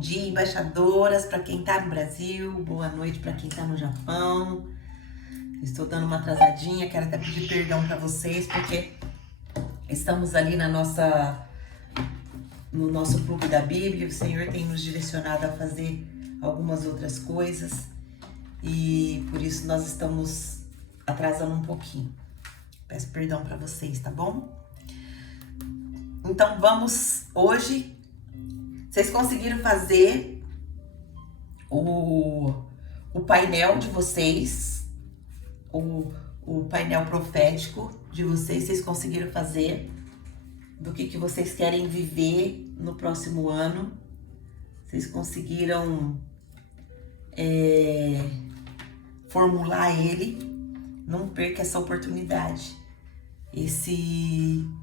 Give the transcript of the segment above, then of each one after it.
dia, embaixadoras, para quem está no Brasil, boa noite para quem está no Japão. Estou dando uma atrasadinha, quero até pedir perdão para vocês, porque estamos ali no nosso clube da Bíblia. O Senhor tem nos direcionado a fazer algumas outras coisas e por isso nós estamos atrasando um pouquinho. Peço perdão para vocês, tá bom? Então vamos hoje. Vocês conseguiram fazer o painel de vocês, o painel profético de vocês, vocês conseguiram fazer do que vocês querem viver no próximo ano. Vocês conseguiram formular ele. Não perca essa oportunidade.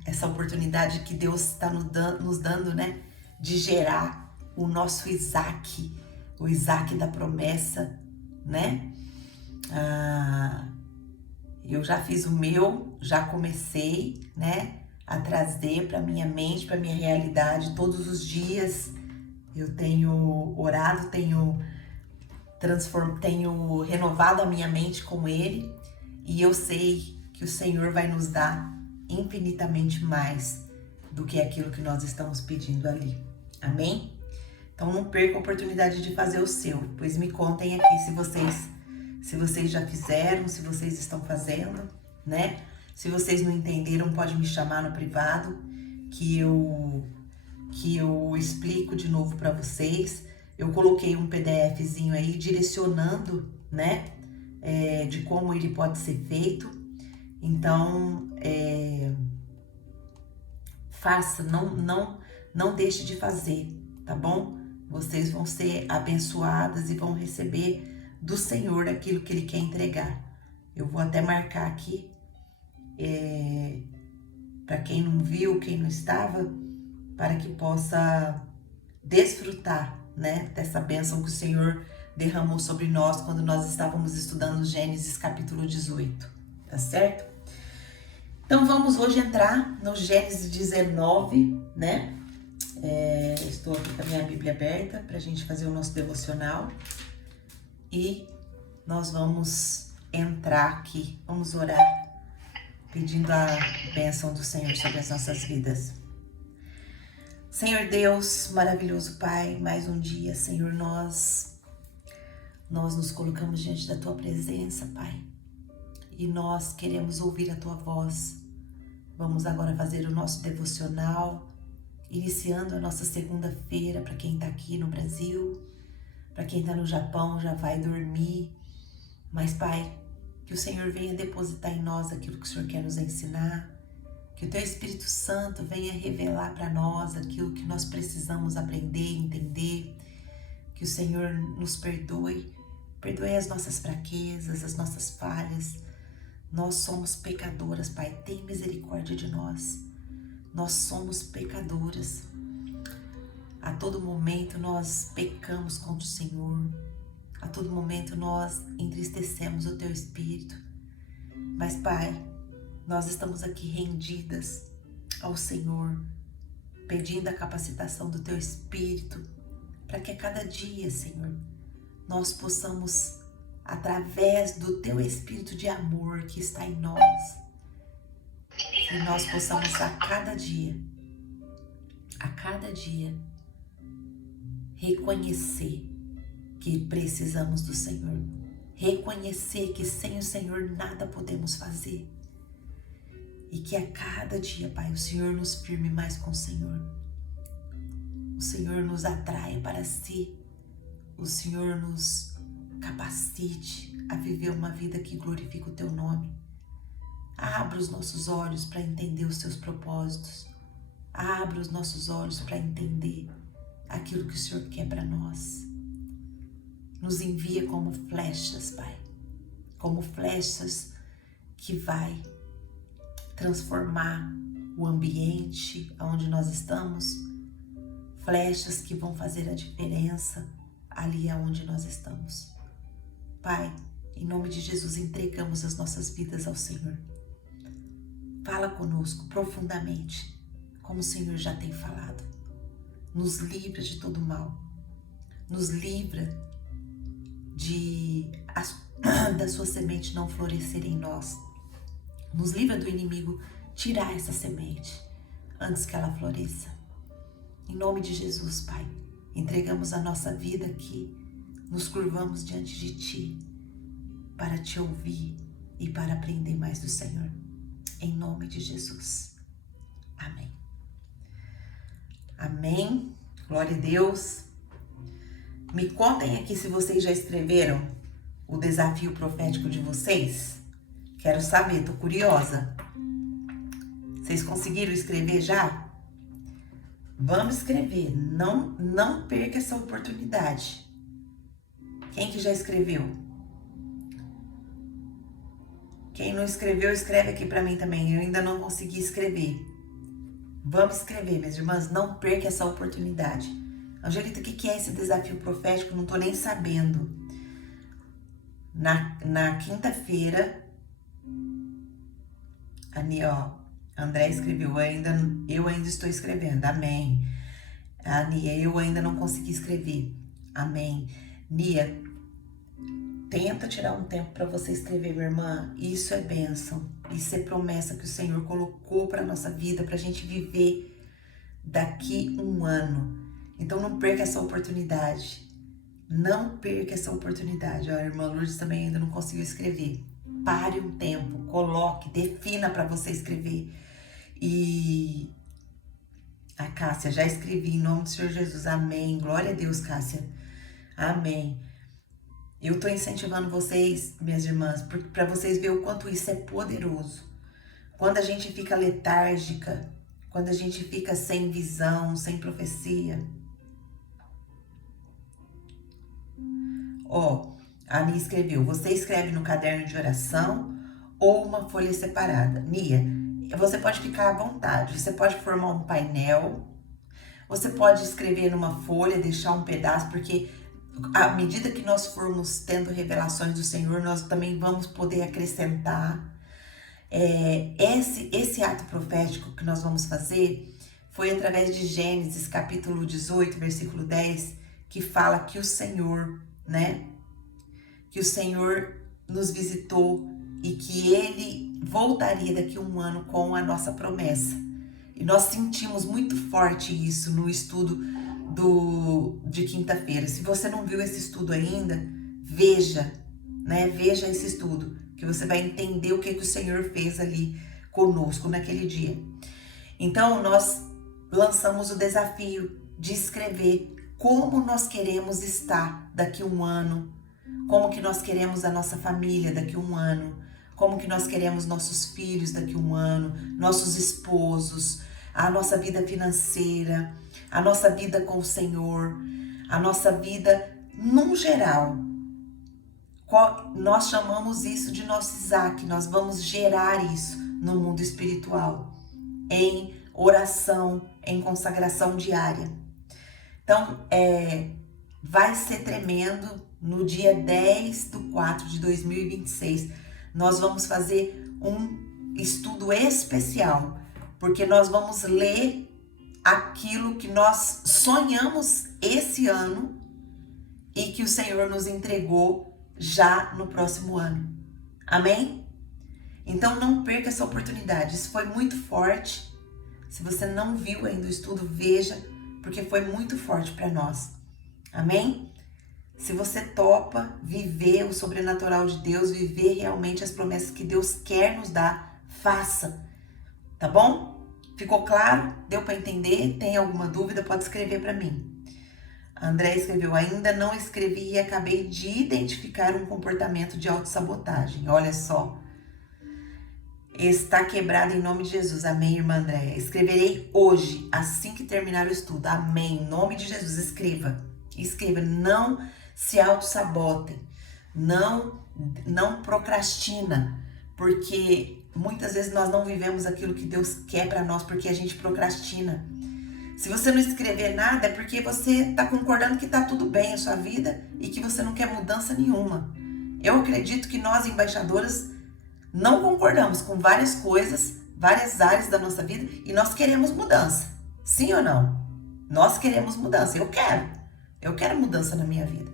Essa oportunidade que Deus está nos dando, né? De gerar o nosso Isaac, o Isaac da promessa, né? Eu já fiz o meu, já comecei, né? A trazer para minha mente, para minha realidade todos os dias. Eu tenho orado, tenho renovado a minha mente com Ele e eu sei que o Senhor vai nos dar infinitamente mais do que aquilo que nós estamos pedindo ali. Amém? Então não perca a oportunidade de fazer o seu, pois me contem aqui se vocês já fizeram, se vocês estão fazendo, né? Se vocês não entenderam, pode me chamar no privado que eu explico de novo para vocês. Eu coloquei um PDFzinho aí direcionando, né? De como ele pode ser feito. Então, faça, não deixe de fazer, tá bom? Vocês vão ser abençoadas e vão receber do Senhor aquilo que Ele quer entregar. Eu vou até marcar aqui, para quem não viu, quem não estava, para que possa desfrutar, né, dessa bênção que o Senhor derramou sobre nós quando nós estávamos estudando Gênesis capítulo 18, tá certo? Então vamos hoje entrar no Gênesis 19, né? Estou aqui com a minha Bíblia aberta para a gente fazer o nosso devocional e nós vamos entrar aqui, vamos orar pedindo a bênção do Senhor sobre as nossas vidas. Senhor Deus, maravilhoso Pai, mais um dia, Senhor, nós nos colocamos diante da Tua presença, Pai, e nós queremos ouvir a Tua voz. Vamos agora fazer o nosso devocional, iniciando a nossa segunda-feira para quem está aqui no Brasil, para quem está no Japão já vai dormir, mas Pai, que o Senhor venha depositar em nós aquilo que o Senhor quer nos ensinar, que o Teu Espírito Santo venha revelar para nós aquilo que nós precisamos aprender, entender, que o Senhor nos perdoe as nossas fraquezas, as nossas falhas. Nós somos pecadoras, Pai, tem misericórdia de nós. Nós somos pecadoras. A todo momento nós pecamos contra o Senhor. A todo momento nós entristecemos o Teu Espírito. Mas, Pai, nós estamos aqui rendidas ao Senhor, pedindo a capacitação do Teu Espírito, para que a cada dia, Senhor, nós possamos, através do Teu Espírito de amor que está em nós, que nós possamos a cada dia, reconhecer que precisamos do Senhor, reconhecer que sem o Senhor nada podemos fazer e que a cada dia, Pai, o Senhor nos firme mais com o Senhor, o Senhor nos atraia para si, o Senhor nos capacite a viver uma vida que glorifica o Teu nome. Abra os nossos olhos para entender os Teus propósitos. Abra os nossos olhos para entender aquilo que o Senhor quer para nós. Nos envia como flechas, Pai. Como flechas que vai transformar o ambiente onde nós estamos. Flechas que vão fazer a diferença ali aonde nós estamos. Pai, em nome de Jesus, entregamos as nossas vidas ao Senhor. Fala conosco profundamente, como o Senhor já tem falado. Nos livra de todo mal. nos livra da sua semente não florescer em nós. Nos livra do inimigo tirar essa semente antes que ela floresça. Em nome de Jesus, Pai, entregamos a nossa vida aqui, nos curvamos diante de Ti para Te ouvir e para aprender mais do Senhor. Em nome de Jesus. Amém. Amém. Glória a Deus. Me contem aqui se vocês já escreveram o desafio profético de vocês. Quero saber, tô curiosa. Vocês conseguiram escrever já? Vamos escrever. Não perca essa oportunidade. Quem que já escreveu? Quem não escreveu, escreve aqui para mim também. Eu ainda não consegui escrever. Vamos escrever, minhas irmãs. Não perca essa oportunidade. Angelita, o que é esse desafio profético? Não tô nem sabendo. Na quinta-feira, André escreveu, eu ainda estou escrevendo, amém. A Nia, eu ainda não consegui escrever, amém. Nia, tenta tirar um tempo para você escrever, minha irmã. Isso é bênção, isso é promessa que o Senhor colocou para nossa vida, para a gente viver daqui um ano. Então não perca essa oportunidade. Não perca essa oportunidade. A irmã Lourdes também ainda não conseguiu escrever. Pare um tempo, coloque, defina para você escrever. E a Cássia, já escrevi em nome do Senhor Jesus. Amém. Glória a Deus, Cássia. Amém. Eu tô incentivando vocês, minhas irmãs, para vocês verem o quanto isso é poderoso. Quando a gente fica letárgica, quando a gente fica sem visão, sem profecia. A Nia escreveu, você escreve no caderno de oração ou uma folha separada. Nia, você pode ficar à vontade, você pode formar um painel, você pode escrever numa folha, deixar um pedaço, porque à medida que nós formos tendo revelações do Senhor, nós também vamos poder acrescentar. Esse ato profético que nós vamos fazer foi através de Gênesis, capítulo 18, versículo 10, que fala que o Senhor, que o Senhor nos visitou e que Ele voltaria daqui a um ano com a nossa promessa. E nós sentimos muito forte isso no estudo de quinta-feira. Se você não viu esse estudo ainda, veja esse estudo, que você vai entender o que o Senhor fez ali conosco naquele dia. Então, nós lançamos o desafio de escrever como nós queremos estar daqui a um ano, como que nós queremos a nossa família daqui a um ano, como que nós queremos nossos filhos daqui a um ano, nossos esposos, a nossa vida financeira, a nossa vida com o Senhor, a nossa vida num geral. Nós chamamos isso de nosso Isaac, nós vamos gerar isso no mundo espiritual, em oração, em consagração diária. Então, vai ser tremendo. No dia 10/4/2026, nós vamos fazer um estudo especial, porque nós vamos ler aquilo que nós sonhamos esse ano e que o Senhor nos entregou já no próximo ano. Amém? Então não perca essa oportunidade. Isso foi muito forte. Se você não viu ainda o estudo, veja, porque foi muito forte para nós. Amém? Se você topa viver o sobrenatural de Deus, viver realmente as promessas que Deus quer nos dar, faça. Tá bom? Ficou claro? Deu para entender? Tem alguma dúvida? Pode escrever para mim. A André escreveu, ainda não escrevi e acabei de identificar um comportamento de autossabotagem. Olha só. Está quebrado em nome de Jesus. Amém, irmã Andréia. Escreverei hoje, assim que terminar o estudo. Amém. Em nome de Jesus, escreva. Escreva. Não se autossabotem. Não procrastina. Porque muitas vezes nós não vivemos aquilo que Deus quer para nós, porque a gente procrastina. Se você não escrever nada, é porque você está concordando que está tudo bem a sua vida e que você não quer mudança nenhuma. Eu acredito que nós, embaixadoras, não concordamos com várias coisas, várias áreas da nossa vida e nós queremos mudança. Sim ou não? Nós queremos mudança. Eu Eu quero mudança na minha vida.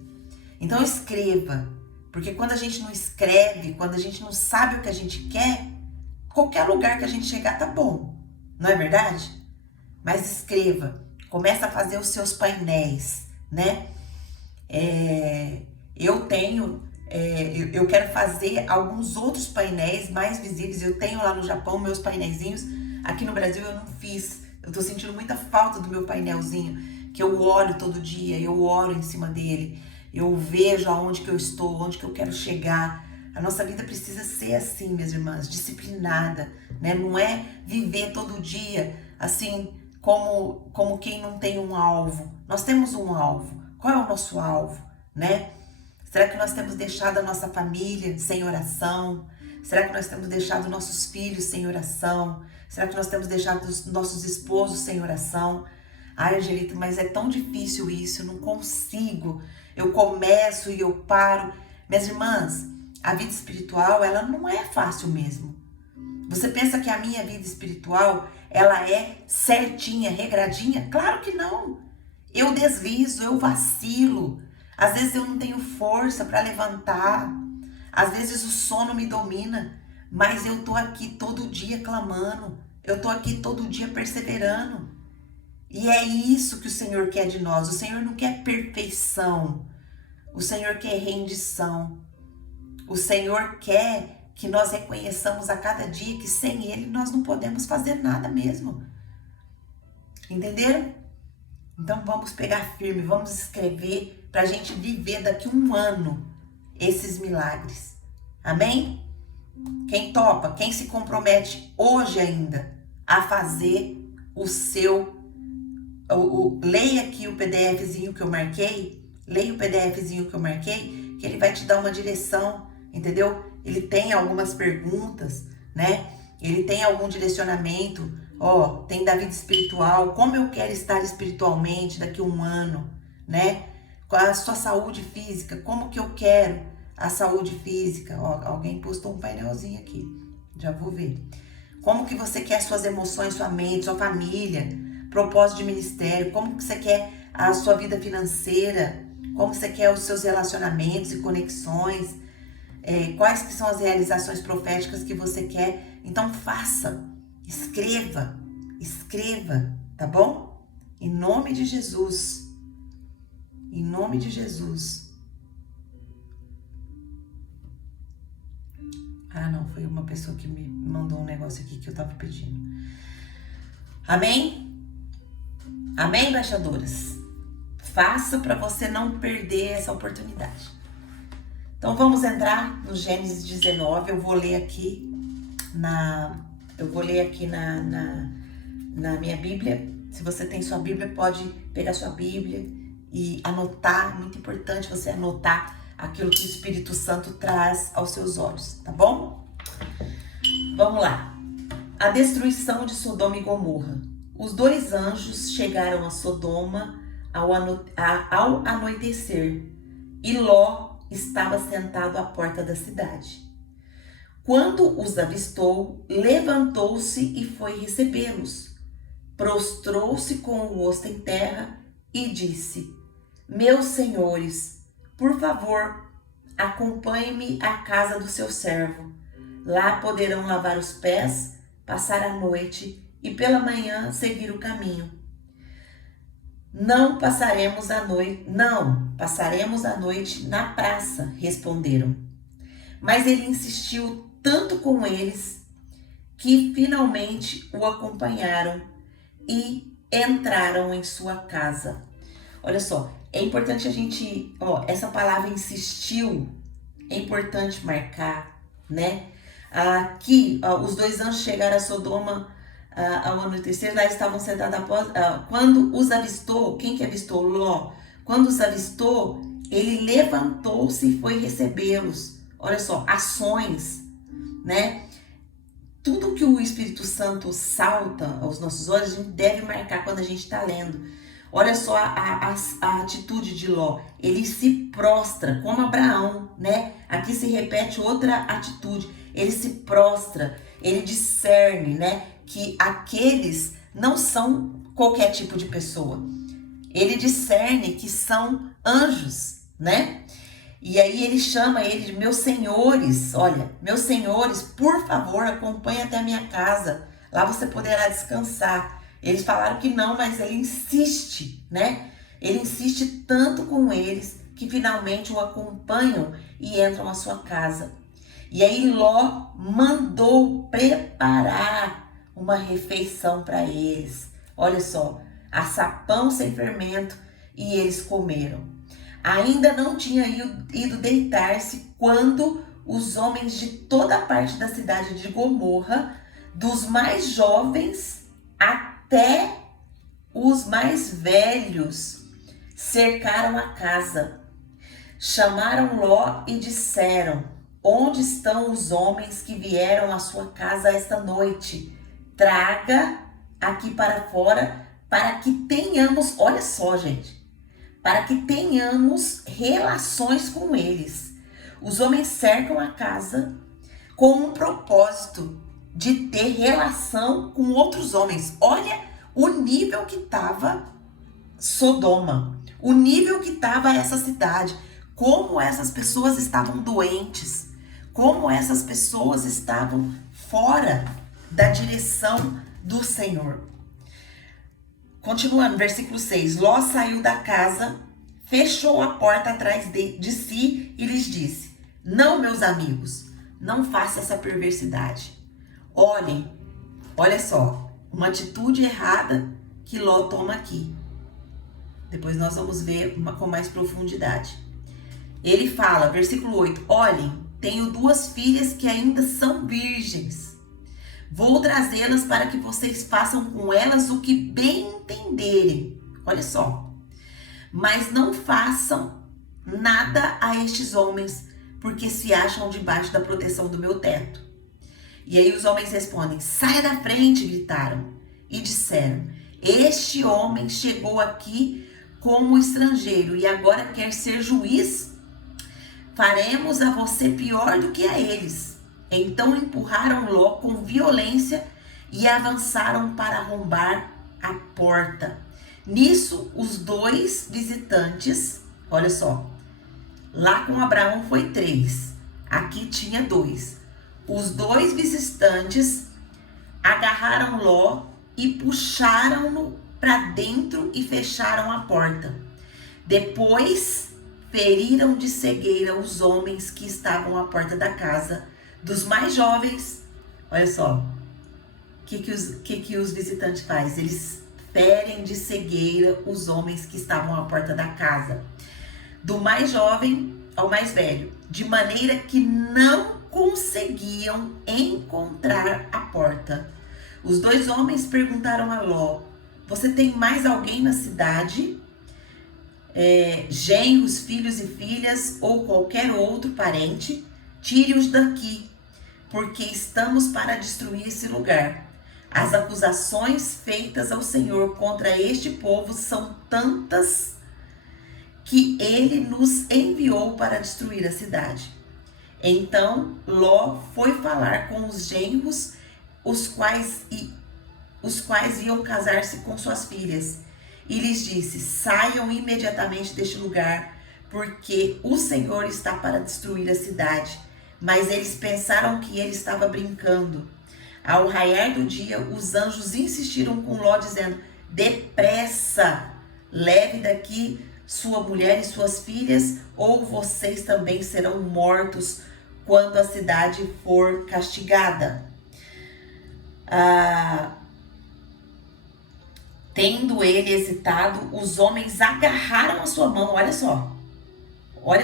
Então escreva, porque quando a gente não escreve, quando a gente não sabe o que a gente quer, qualquer lugar que a gente chegar tá bom, não é verdade? Mas escreva, começa a fazer os seus painéis, né? Eu quero fazer alguns outros painéis mais visíveis. Eu tenho lá no Japão meus painéisinhos. Aqui no Brasil eu não fiz. Eu tô sentindo muita falta do meu painelzinho, que eu olho todo dia, eu oro em cima dele. Eu vejo aonde que eu estou, onde que eu quero chegar. A nossa vida precisa ser assim, minhas irmãs, disciplinada, né? Não é viver todo dia assim como quem não tem um alvo. Nós temos um alvo. Qual é o nosso alvo, né? Será que nós temos deixado a nossa família sem oração? Será que nós temos deixado nossos filhos sem oração? Será que nós temos deixado os nossos esposos sem oração? Ai, Angelita, mas é tão difícil isso, eu não consigo. Eu começo e eu paro. Minhas irmãs, a vida espiritual, ela não é fácil mesmo. Você pensa que a minha vida espiritual, ela é certinha, regradinha? Claro que não. Eu deslizo, eu vacilo. Às vezes eu não tenho força para levantar. Às vezes o sono me domina. Mas eu tô aqui todo dia clamando. Eu tô aqui todo dia perseverando. E é isso que o Senhor quer de nós. O Senhor não quer perfeição. O Senhor quer rendição. O Senhor quer que nós reconheçamos a cada dia que sem Ele nós não podemos fazer nada mesmo. Entenderam? Então vamos pegar firme, vamos escrever para a gente viver daqui 1 ano esses milagres. Amém? Quem topa, quem se compromete hoje ainda a fazer o seu... leia aqui o PDFzinho que eu marquei, que ele vai te dar uma direção, entendeu? Ele tem algumas perguntas, né? Ele tem algum direcionamento. Tem da vida espiritual, como eu quero estar espiritualmente daqui a 1 ano, né? Com a sua saúde física, como que eu quero a saúde física? Alguém postou um painelzinho aqui, já vou ver. Como que você quer suas emoções, sua mente, sua família, propósito de ministério, como que você quer a sua vida financeira, como você quer os seus relacionamentos e conexões, quais que são as realizações proféticas que você quer. Então faça. Escreva, tá bom? Em nome de Jesus. Em nome de Jesus. Ah, não, foi uma pessoa que me mandou um negócio aqui que eu tava pedindo. Amém? Amém, embaixadoras? Faça para você não perder essa oportunidade. Então vamos entrar no Gênesis 19, eu vou ler aqui na minha Bíblia. Se você tem sua Bíblia, pode pegar sua Bíblia e anotar. Muito importante você anotar aquilo que o Espírito Santo traz aos seus olhos, tá bom? Vamos lá. A destruição de Sodoma e Gomorra. Os 2 anjos chegaram a Sodoma ao anoitecer, e Ló estava sentado à porta da cidade. Quando os avistou, levantou-se e foi recebê-los. Prostrou-se com o rosto em terra e disse: Meus senhores, por favor, acompanhe-me à casa do seu servo. Lá poderão lavar os pés, passar a noite e pela manhã seguir o caminho. Não passaremos a noite na praça, responderam. Mas ele insistiu tanto com eles que finalmente o acompanharam e entraram em sua casa. Olha só, é importante a gente, essa palavra insistiu, é importante marcar, né? Aqui, os 2 anjos chegaram a Sodoma ao anoitecer, lá estavam sentados após, quando os avistou, quem que avistou? Ló. Quando os avistou, ele levantou-se e foi recebê-los. Olha só, ações, né? Tudo que o Espírito Santo salta aos nossos olhos, a gente deve marcar quando a gente está lendo. Olha só a atitude de Ló. Ele se prostra, como Abraão, né? Aqui se repete outra atitude. Ele se prostra, ele discerne, né? Que aqueles não são qualquer tipo de pessoa. Ele discerne que são anjos, né? E aí ele chama ele de meus senhores. Olha, meus senhores, por favor, acompanhe até a minha casa. Lá você poderá descansar. Eles falaram que não, mas ele insiste, né? Ele insiste tanto com eles que finalmente o acompanham e entram à sua casa. E aí Ló mandou preparar uma refeição para eles. Olha só, assar pão sem fermento e eles comeram. Ainda não tinha ido deitar-se quando os homens de toda a parte da cidade de Gomorra, dos mais jovens até os mais velhos, cercaram a casa. Chamaram Ló e disseram: onde estão os homens que vieram à sua casa esta noite? Traga aqui para fora para que tenhamos, olha só, gente, para que tenhamos relações com eles. Os homens cercam a casa com um propósito de ter relação com outros homens. Olha o nível que estava Sodoma, o nível que estava essa cidade, como essas pessoas estavam doentes, como essas pessoas estavam fora da direção do Senhor. Continuando, versículo 6. Ló saiu da casa, fechou a porta atrás de si e lhes disse: não, meus amigos, não faça essa perversidade. Olha só, uma atitude errada que Ló toma aqui. Depois nós vamos ver com mais profundidade. Ele fala, versículo 8, olhem, tenho 2 filhas que ainda são virgens. Vou trazê-las para que vocês façam com elas o que bem entenderem. Olha só. Mas não façam nada a estes homens, porque se acham debaixo da proteção do meu teto. E aí os homens respondem: saia da frente, gritaram. E disseram: este homem chegou aqui como estrangeiro e agora quer ser juiz? Faremos a você pior do que a eles. Então empurraram Ló com violência e avançaram para arrombar a porta. Nisso, os 2 visitantes, olha só, lá com Abraão foi 3, aqui tinha 2. Os 2 visitantes agarraram Ló e puxaram-no para dentro e fecharam a porta. Depois, feriram de cegueira os homens que estavam à porta da casa. Dos mais jovens, olha só, o que os visitantes fazem? Eles ferem de cegueira os homens que estavam à porta da casa. Do mais jovem ao mais velho, de maneira que não conseguiam encontrar a porta. Os 2 homens perguntaram a Ló: você tem mais alguém na cidade? Genros, filhos e filhas ou qualquer outro parente? Tire-os daqui, porque estamos para destruir esse lugar. As acusações feitas ao Senhor contra este povo são tantas que ele nos enviou para destruir a cidade. Então Ló foi falar com os genros, os quais iam casar-se com suas filhas, e lhes disse: saiam imediatamente deste lugar, porque o Senhor está para destruir a cidade. Mas eles pensaram que ele estava brincando. Ao raiar do dia, os anjos insistiram com Ló, dizendo: depressa, leve daqui sua mulher e suas filhas, ou vocês também serão mortos quando a cidade for castigada. Tendo ele hesitado, os homens agarraram a sua mão. Olha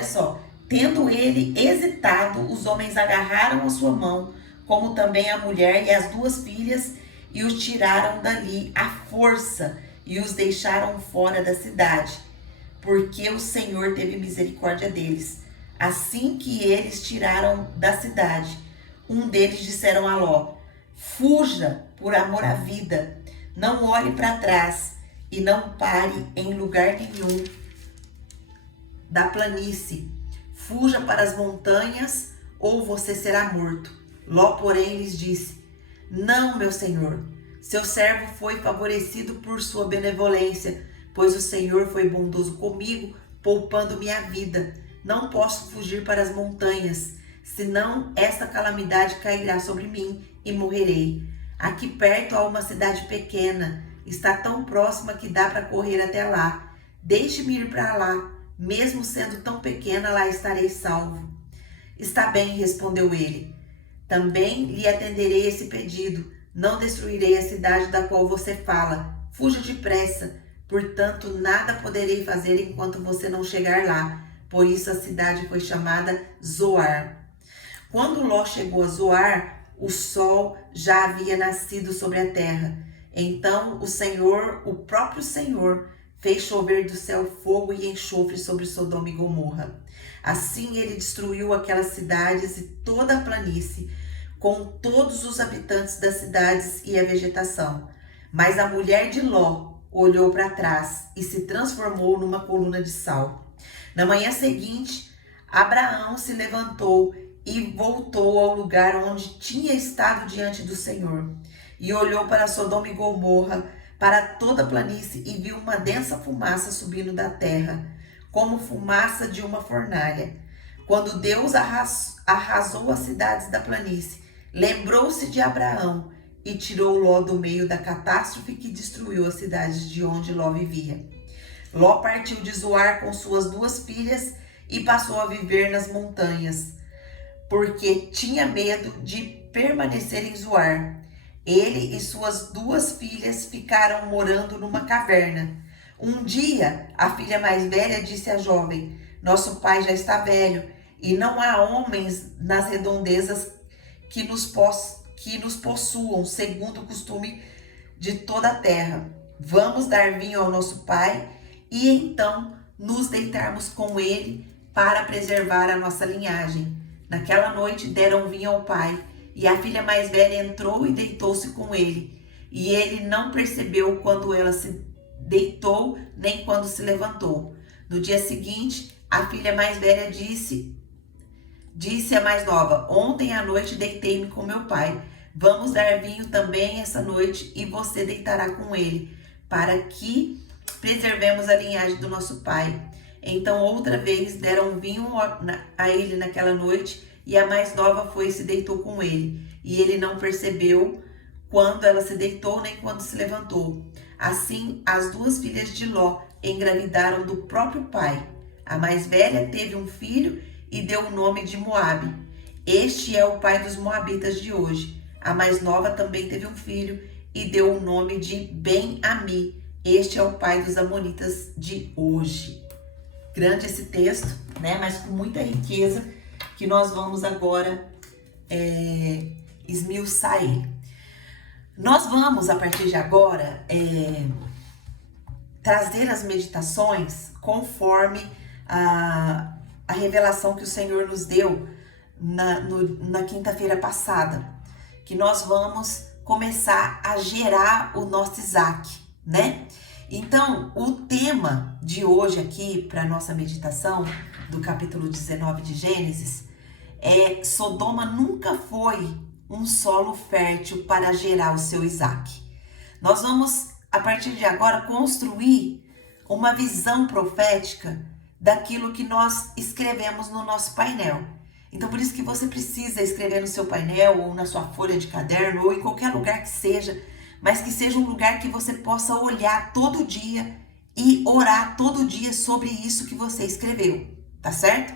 só. Tendo ele hesitado, os homens agarraram a sua mão, como também a mulher e as 2 filhas, e os tiraram dali à força e os deixaram fora da cidade, porque o Senhor teve misericórdia deles. Assim que eles tiraram da cidade, um deles disseram a Ló: fuja por amor à vida, não olhe para trás e não pare em lugar nenhum da planície. Fuja para as montanhas ou você será morto. Ló, porém, lhes disse: não, meu senhor, seu servo foi favorecido por sua benevolência, pois o Senhor foi bondoso comigo, poupando minha vida. Não posso fugir para as montanhas, senão esta calamidade cairá sobre mim e morrerei. Aqui perto há uma cidade pequena, está tão próxima que dá para correr até lá. Deixe-me ir para lá, mesmo sendo tão pequena, lá estarei salvo. Está bem, respondeu ele. Também lhe atenderei esse pedido. Não destruirei a cidade da qual você fala. Fuja depressa. Portanto, nada poderei fazer enquanto você não chegar lá. Por isso a cidade foi chamada Zoar. Quando Ló chegou a Zoar, o sol já havia nascido sobre a terra. Então o próprio Senhor, fez chover do céu fogo e enxofre sobre Sodoma e Gomorra. Assim ele destruiu aquelas cidades e toda a planície, com todos os habitantes das cidades e a vegetação. Mas a mulher de Ló olhou para trás e se transformou numa coluna de sal. Na manhã seguinte, Abraão se levantou e voltou ao lugar onde tinha estado diante do Senhor. E olhou para Sodoma e Gomorra, para toda a planície, e viu uma densa fumaça subindo da terra, como fumaça de uma fornalha. Quando Deus arrasou as cidades da planície, lembrou-se de Abraão e tirou Ló do meio da catástrofe que destruiu as cidades de onde Ló vivia. Ló partiu de Zoar com suas 2 filhas e passou a viver nas montanhas, porque tinha medo de permanecer em Zoar. Ele e suas 2 filhas ficaram morando numa caverna. Um dia, a filha mais velha disse à jovem: nosso pai já está velho e não há homens nas redondezas que nos possuam, segundo o costume de toda a terra. Vamos dar vinho ao nosso pai e então nos deitarmos com ele para preservar a nossa linhagem. Naquela noite deram vinho ao pai, e a filha mais velha entrou e deitou-se com ele. E ele não percebeu quando ela se deitou, nem quando se levantou. No dia seguinte, a filha mais velha disse à mais nova: ontem à noite deitei-me com meu pai. Vamos dar vinho também essa noite e você deitará com ele, para que preservemos a linhagem do nosso pai. Então outra vez deram vinho a ele naquela noite, e a mais nova foi e se deitou com ele. E ele não percebeu quando ela se deitou, nem quando se levantou. Assim, as 2 filhas de Ló engravidaram do próprio pai. A mais velha teve um filho e deu o nome de Moabe. Este é o pai dos moabitas de hoje. A mais nova também teve um filho e deu o nome de Ben-Ami. Este é o pai dos amonitas de hoje. Grande esse texto, né? Mas com muita riqueza, que nós vamos agora esmiuçar ele. Nós vamos, a partir de agora, trazer as meditações conforme a revelação que o Senhor nos deu na quinta-feira passada, que nós vamos começar a gerar o nosso Isaac, né? Então, o tema de hoje aqui para nossa meditação do capítulo 19 de Gênesis é: Sodoma nunca foi um solo fértil para gerar o seu Isaac. Nós vamos, a partir de agora, construir uma visão profética daquilo que nós escrevemos no nosso painel. Então, por isso que você precisa escrever no seu painel, ou na sua folha de caderno, ou em qualquer lugar que seja, mas que seja um lugar que você possa olhar todo dia e orar todo dia sobre isso que você escreveu, tá certo?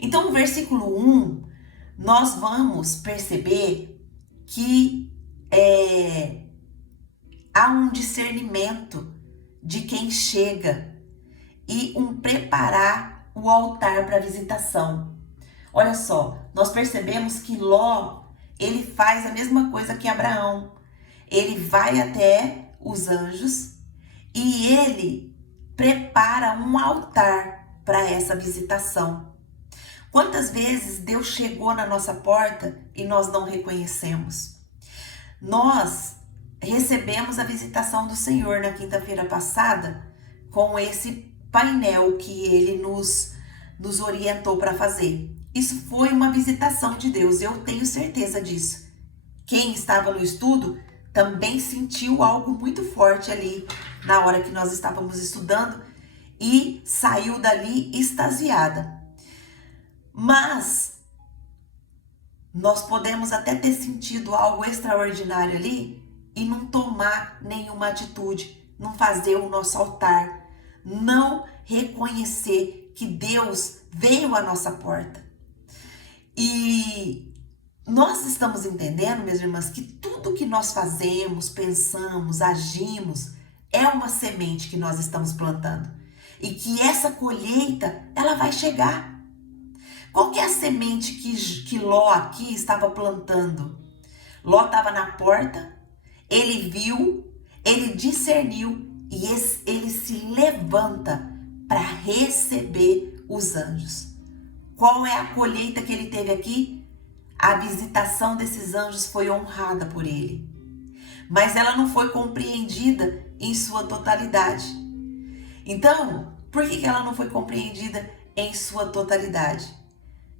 Então, no versículo 1, nós vamos perceber que há um discernimento de quem chega e um preparar o altar para a visitação. Olha só, nós percebemos que Ló, ele faz a mesma coisa que Abraão. Ele vai até os anjos e ele prepara um altar para essa visitação. Quantas vezes Deus chegou na nossa porta e nós não reconhecemos? Nós recebemos a visitação do Senhor na quinta-feira passada com esse painel que ele nos orientou para fazer. Isso foi uma visitação de Deus, eu tenho certeza disso. Quem estava no estudo também sentiu algo muito forte ali na hora que nós estávamos estudando e saiu dali extasiada. Mas nós podemos até ter sentido algo extraordinário ali e não tomar nenhuma atitude, não fazer o nosso altar, não reconhecer que Deus veio à nossa porta. E nós estamos entendendo, minhas irmãs, que tudo que nós fazemos, pensamos, agimos, é uma semente que nós estamos plantando. E que essa colheita, ela vai chegar. Qual que é a semente que Ló aqui estava plantando? Ló estava na porta, ele viu, ele discerniu e ele se levanta para receber os anjos. Qual é a colheita que ele teve aqui? A visitação desses anjos foi honrada por ele, mas ela não foi compreendida em sua totalidade. Então, por que ela não foi compreendida em sua totalidade?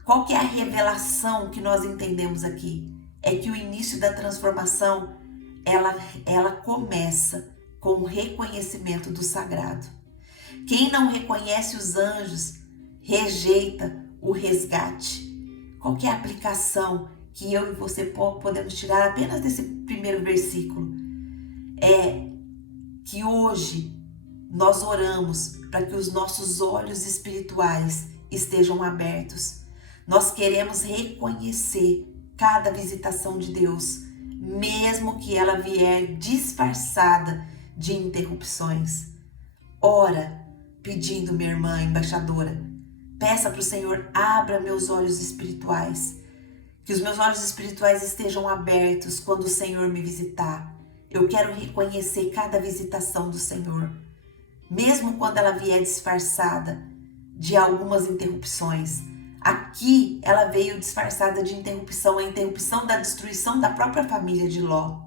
Qual que é a revelação que nós entendemos aqui? É que o início da transformação, ela começa com o reconhecimento do sagrado. Quem não reconhece os anjos, rejeita o resgate. Qual que é a aplicação que eu e você podemos tirar apenas desse primeiro versículo? É que hoje nós oramos para que os nossos olhos espirituais estejam abertos. Nós queremos reconhecer cada visitação de Deus, mesmo que ela vier disfarçada de interrupções. Ora, pedindo, minha irmã embaixadora, peça para o Senhor, abra meus olhos espirituais, que os meus olhos espirituais estejam abertos quando o Senhor me visitar. Eu quero reconhecer cada visitação do Senhor, mesmo quando ela vier disfarçada de algumas interrupções. Aqui ela veio disfarçada de interrupção, a interrupção da destruição da própria família de Ló,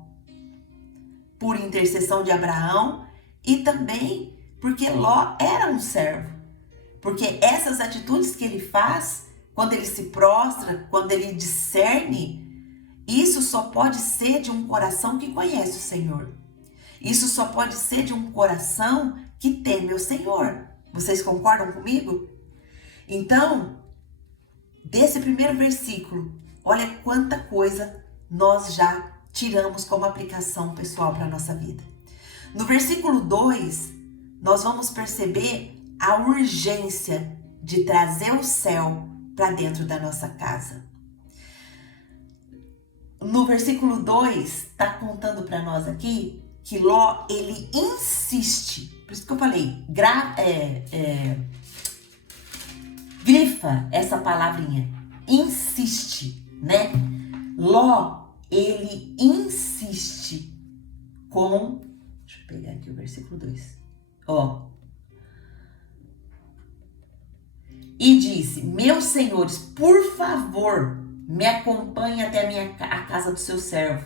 por intercessão de Abraão e também porque Ló era um servo. Porque essas atitudes que ele faz, quando ele se prostra, quando ele discerne, isso só pode ser de um coração que conhece o Senhor. Isso só pode ser de um coração que teme o Senhor. Vocês concordam comigo? Então, desse primeiro versículo, olha quanta coisa nós já tiramos como aplicação pessoal para a nossa vida. No versículo 2, nós vamos perceber a urgência de trazer o céu para dentro da nossa casa. No versículo 2, está contando para nós aqui que Ló, ele insiste, por isso que eu falei, grifa essa palavrinha, insiste, né? Ló, ele insiste com, deixa eu pegar aqui o versículo 2, e disse, meus senhores, por favor, me acompanhem até a casa do seu servo.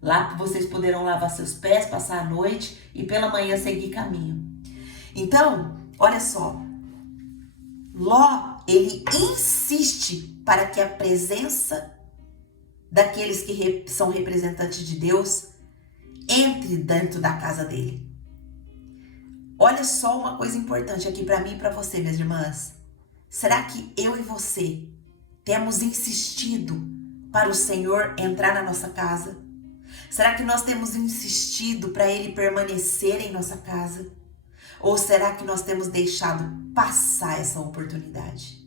Lá vocês poderão lavar seus pés, passar a noite e pela manhã seguir caminho. Então, olha só, Ló, ele insiste para que a presença daqueles que são representantes de Deus entre dentro da casa dele. Olha só uma coisa importante aqui para mim e para você, minhas irmãs. Será que eu e você temos insistido para o Senhor entrar na nossa casa? Será que nós temos insistido para Ele permanecer em nossa casa? Ou será que nós temos deixado passar essa oportunidade?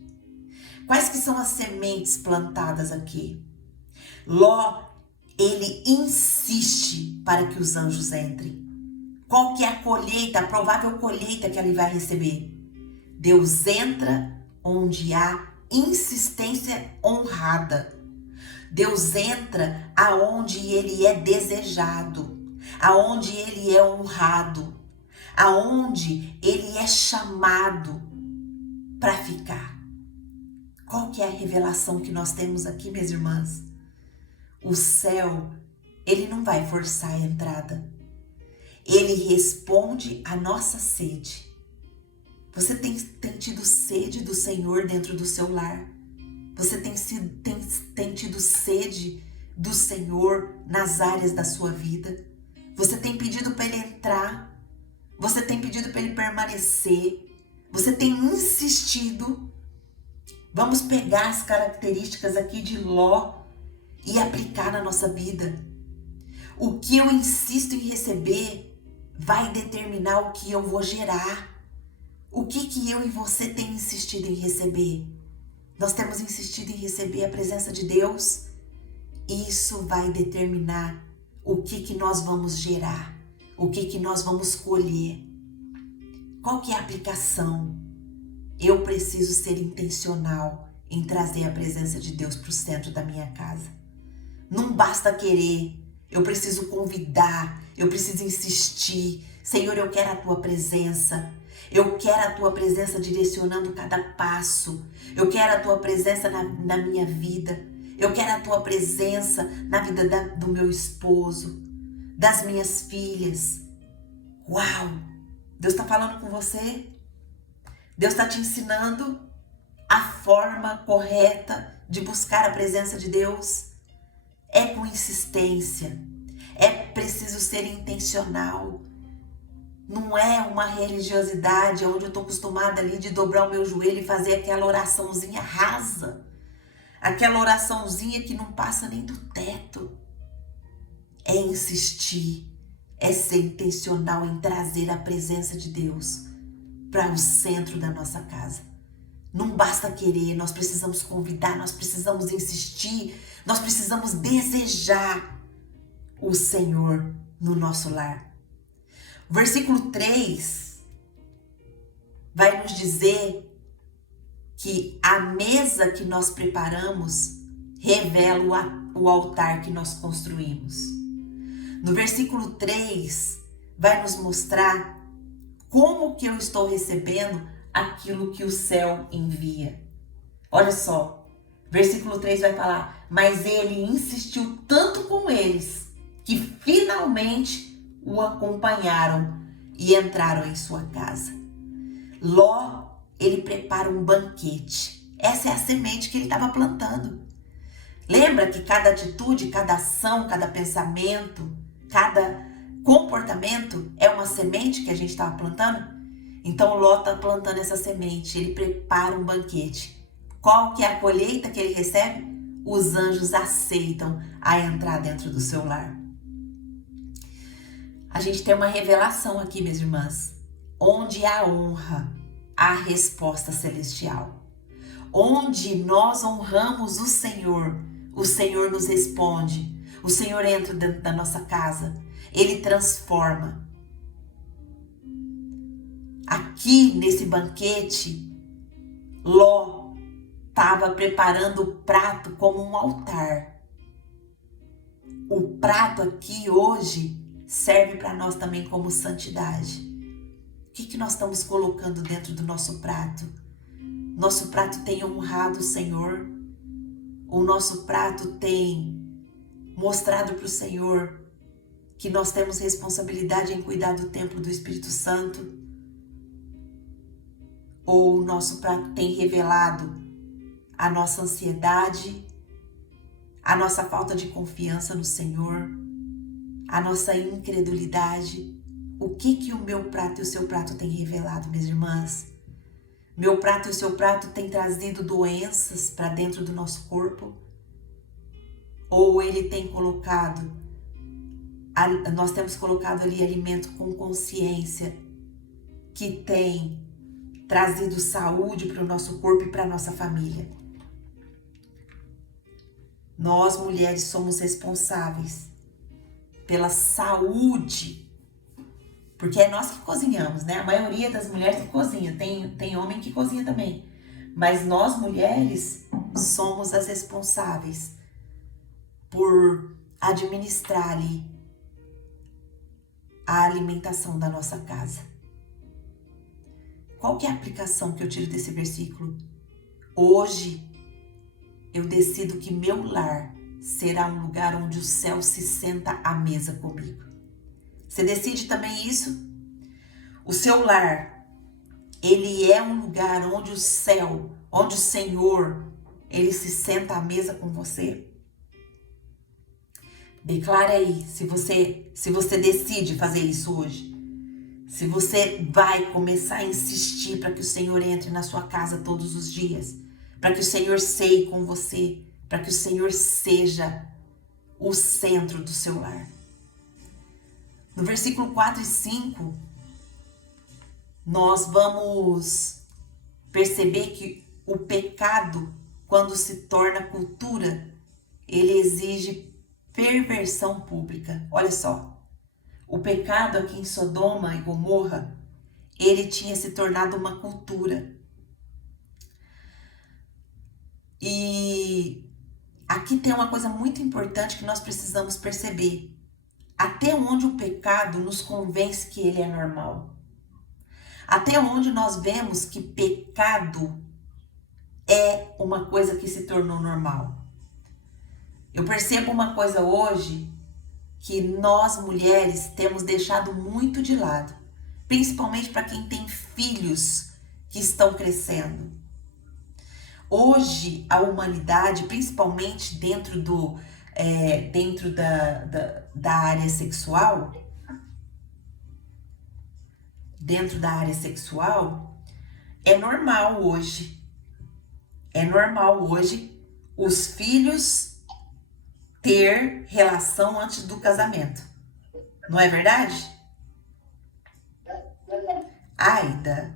Quais que são as sementes plantadas aqui? Ló, ele insiste para que os anjos entrem. Qual que é a colheita, a provável colheita que ele vai receber? Deus entra onde há insistência honrada. Deus entra aonde ele é desejado, aonde ele é honrado, aonde ele é chamado para ficar. Qual que é a revelação que nós temos aqui, minhas irmãs? O céu, ele não vai forçar a entrada. Ele responde à nossa sede. Você tem tido sede do Senhor dentro do seu lar? Você tem tido sede do Senhor nas áreas da sua vida? Você tem pedido para ele entrar. Você tem pedido para ele permanecer. Você tem insistido. Vamos pegar as características aqui de Ló e aplicar na nossa vida. O que eu insisto em receber vai determinar o que eu vou gerar. O que eu e você tem insistido em receber? Nós temos insistido em receber a presença de Deus. Isso vai determinar o que nós vamos gerar, o que nós vamos colher. Qual que é a aplicação? Eu preciso ser intencional em trazer a presença de Deus para o centro da minha casa. Não basta querer, eu preciso convidar, eu preciso insistir. Senhor, eu quero a tua presença. Eu quero a tua presença direcionando cada passo. Eu quero a tua presença na minha vida. Eu quero a tua presença na vida do meu esposo, das minhas filhas. Uau! Deus está falando com você? Deus está te ensinando a forma correta de buscar a presença de Deus? É com insistência. É preciso ser intencional. Não é uma religiosidade onde eu estou acostumada ali de dobrar o meu joelho e fazer aquela oraçãozinha rasa. Aquela oraçãozinha que não passa nem do teto. É insistir, é ser intencional em trazer a presença de Deus para o centro da nossa casa. Não basta querer, nós precisamos convidar, nós precisamos insistir, nós precisamos desejar o Senhor no nosso lar. O versículo 3 vai nos dizer que a mesa que nós preparamos revela o altar que nós construímos. No versículo 3 vai nos mostrar como que eu estou recebendo aquilo que o céu envia. Olha só, versículo 3 vai falar: mas ele insistiu tanto com eles que finalmente o acompanharam e entraram em sua casa. Ló, ele prepara um banquete. Essa é a semente que ele estava plantando. Lembra que cada atitude, cada ação, cada pensamento, cada comportamento é uma semente que a gente estava plantando? Então Ló está plantando essa semente, ele prepara um banquete. Qual que é a colheita que ele recebe? Os anjos aceitam a entrar dentro do seu lar. A gente tem uma revelação aqui, minhas irmãs. Onde há honra, há resposta celestial. Onde nós honramos o Senhor nos responde. O Senhor entra dentro da nossa casa. Ele transforma. Aqui nesse banquete, Ló estava preparando o prato como um altar. O prato aqui hoje serve para nós também como santidade. O que nós estamos colocando dentro do nosso prato? Nosso prato tem honrado o Senhor? O nosso prato tem mostrado para o Senhor que nós temos responsabilidade em cuidar do templo do Espírito Santo? Ou o nosso prato tem revelado a nossa ansiedade, a nossa falta de confiança no Senhor, a nossa incredulidade? O que o meu prato e o seu prato têm revelado, minhas irmãs? Meu prato e o seu prato têm trazido doenças para dentro do nosso corpo? Ou ele tem colocado, nós temos colocado ali alimento com consciência que tem trazido saúde para o nosso corpo e para a nossa família? Nós, mulheres, somos responsáveis pela saúde, porque é nós que cozinhamos, né? A maioria das mulheres que cozinha, tem homem que cozinha também, mas nós, mulheres, somos as responsáveis por administrar ali a alimentação da nossa casa. Qual que é a aplicação que eu tiro desse versículo? Hoje, eu decido que meu lar será um lugar onde o céu se senta à mesa comigo. Você decide também isso? O seu lar, ele é um lugar onde o céu, onde o Senhor, ele se senta à mesa com você? Declara aí se você decide fazer isso hoje. Se você vai começar a insistir para que o Senhor entre na sua casa todos os dias, para que o Senhor ceie com você, para que o Senhor seja o centro do seu lar. No versículo 4 e 5, nós vamos perceber que o pecado, quando se torna cultura, ele exige perversão pública. Olha só. O pecado aqui em Sodoma e Gomorra, ele tinha se tornado uma cultura. E aqui tem uma coisa muito importante que nós precisamos perceber. Até onde o pecado nos convence que ele é normal. Até onde nós vemos que pecado é uma coisa que se tornou normal. Eu percebo uma coisa hoje que nós mulheres temos deixado muito de lado, principalmente para quem tem filhos que estão crescendo. Hoje a humanidade, principalmente dentro da área sexual, é normal hoje. É normal hoje os filhos ter relação antes do casamento. Não é verdade? Aida,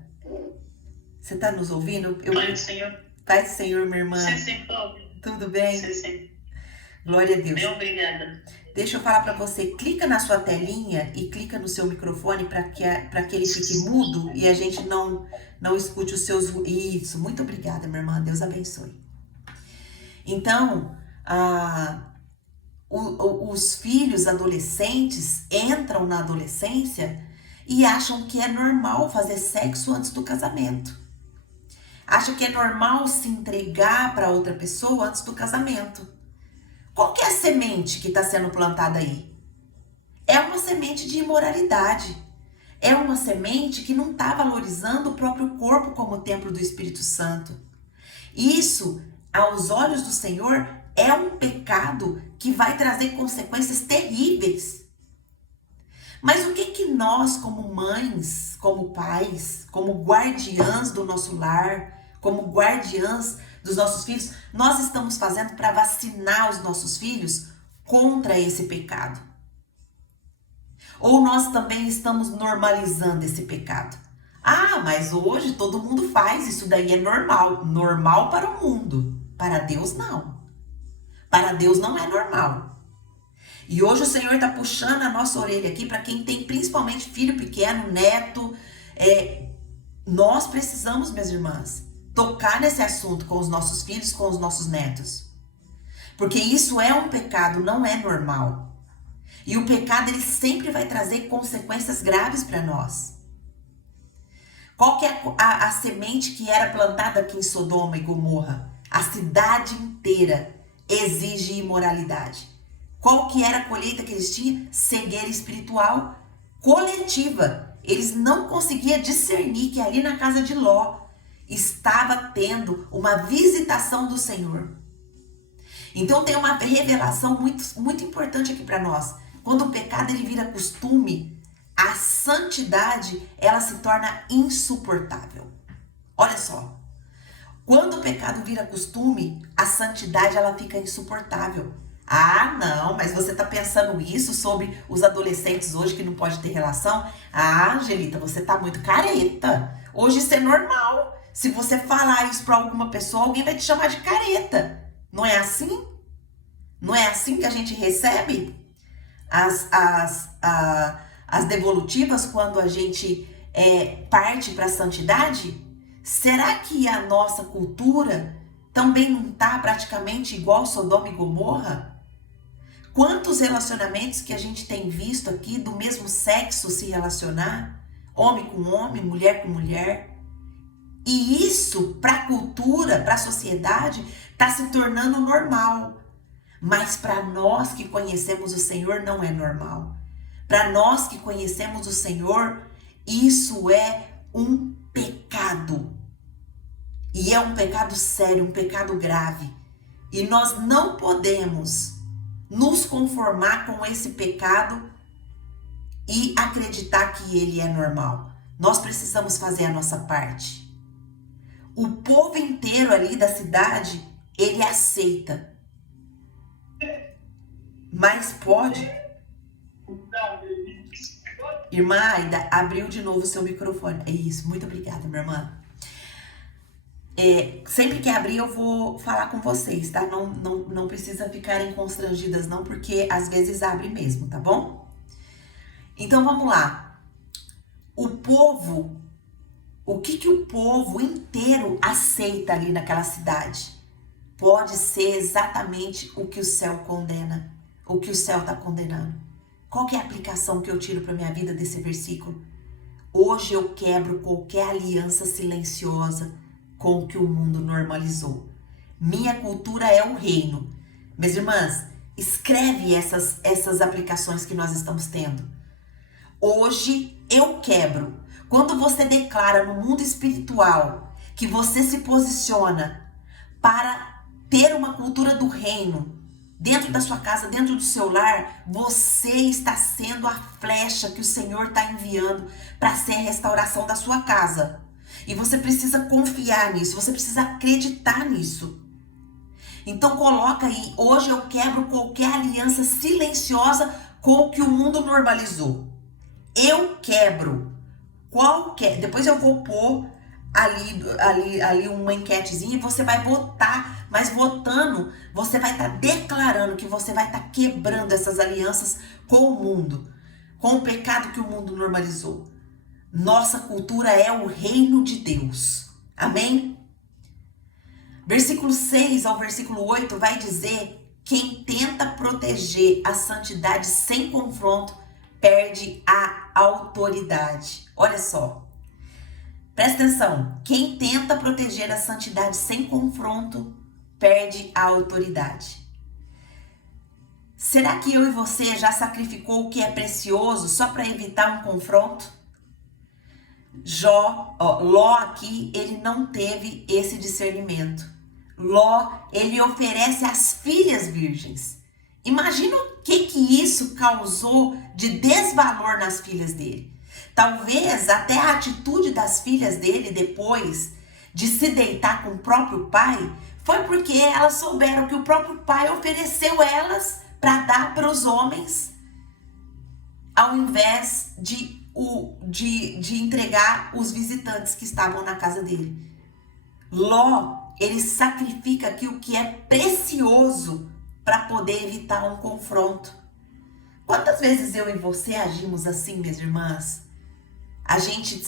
você tá nos ouvindo? Paz do Senhor. Paz do Senhor, minha irmã. Sim, tudo bem? Sim. Glória a Deus. Bem, obrigada. Deixa eu falar para você, clica na sua telinha e clica no seu microfone para que ele fique mudo e a gente não escute os seus... Isso, muito obrigada, minha irmã. Deus abençoe. Então, os filhos adolescentes entram na adolescência e acham que é normal fazer sexo antes do casamento. Acham que é normal se entregar para outra pessoa antes do casamento. Qual que é a semente que está sendo plantada aí? É uma semente de imoralidade. É uma semente que não está valorizando o próprio corpo como templo do Espírito Santo. Isso, aos olhos do Senhor, é um pecado que vai trazer consequências terríveis. Mas o que nós, como mães, como pais, como guardiãs do nosso lar, como guardiãs dos nossos filhos, nós estamos fazendo para vacinar os nossos filhos contra esse pecado? Ou nós também estamos normalizando esse pecado? Ah, mas hoje todo mundo faz, isso daí é normal. Normal para o mundo, para Deus não. Para Deus não é normal. E hoje o Senhor está puxando a nossa orelha aqui para quem tem principalmente filho pequeno, neto. Nós precisamos, minhas irmãs, tocar nesse assunto com os nossos filhos, com os nossos netos. Porque isso é um pecado, não é normal. E o pecado, ele sempre vai trazer consequências graves para nós. Qual que é a semente que era plantada aqui em Sodoma e Gomorra? A cidade inteira exige imoralidade. Qual que era a colheita que eles tinham? Cegueira espiritual coletiva. Eles não conseguiam discernir que ali na casa de Ló estava tendo uma visitação do Senhor. Então tem uma revelação muito, muito importante aqui para nós. Quando o pecado ele vira costume, a santidade ela se torna insuportável. Olha só. Quando o pecado vira costume, a santidade ela fica insuportável. Ah, não, mas você tá pensando isso sobre os adolescentes hoje que não pode ter relação? Ah, Angelita, você tá muito careta. Hoje isso é normal. Se você falar isso pra alguma pessoa, alguém vai te chamar de careta. Não é assim? Não é assim que a gente recebe as devolutivas quando a gente parte para a santidade? Será que a nossa cultura também não está praticamente igual Sodoma e Gomorra? Quantos relacionamentos que a gente tem visto aqui do mesmo sexo se relacionar? Homem com homem, mulher com mulher. E isso, para a cultura, para a sociedade, está se tornando normal. Mas para nós que conhecemos o Senhor, não é normal. Para nós que conhecemos o Senhor, isso é um pecado. E é um pecado sério, um pecado grave. E nós não podemos nos conformar com esse pecado e acreditar que ele é normal. Nós precisamos fazer a nossa parte. O povo inteiro ali da cidade, ele aceita. Mas pode... Irmã Aida, abriu de novo o seu microfone. É isso, muito obrigada, minha irmã. Sempre que abrir eu vou falar com vocês, tá? Não precisa ficarem constrangidas não, porque às vezes abre mesmo, tá bom? Então vamos lá. O povo, o que o povo inteiro aceita ali naquela cidade? Pode ser exatamente o que o céu condena, o que o céu está condenando. Qual que é a aplicação que eu tiro para minha vida desse versículo? Hoje eu quebro qualquer aliança silenciosa com o que o mundo normalizou. Minha cultura é o reino. Minhas irmãs, escreve essas aplicações que nós estamos tendo. Hoje eu quebro. Quando você declara no mundo espiritual que você se posiciona para ter uma cultura do reino dentro da sua casa, dentro do seu lar, você está sendo a flecha que o Senhor está enviando para ser a restauração da sua casa. E você precisa confiar nisso, você precisa acreditar nisso. Então coloca aí, hoje eu quebro qualquer aliança silenciosa com o que o mundo normalizou. Eu quebro qualquer... Depois eu vou pôr ali uma enquetezinha e você vai votar, mas votando, você vai estar declarando que você vai estar quebrando essas alianças com o mundo, com o pecado que o mundo normalizou. Nossa cultura é o reino de Deus. Amém? Versículo 6 ao versículo 8 vai dizer: quem tenta proteger a santidade sem confronto perde a autoridade. Olha só. Presta atenção. Quem tenta proteger a santidade sem confronto perde a autoridade. Será que eu e você já sacrificou o que é precioso só para evitar um confronto? Ló aqui, ele não teve esse discernimento. Ló, ele oferece as filhas virgens. Imagina o que isso causou de desvalor nas filhas dele. Talvez até a atitude das filhas dele depois de se deitar com o próprio pai foi porque elas souberam que o próprio pai ofereceu elas para dar para os homens, ao invés de entregar os visitantes que estavam na casa dele. Ló, ele sacrifica aqui o que é precioso para poder evitar um confronto. Quantas vezes eu e você agimos assim, minhas irmãs? A gente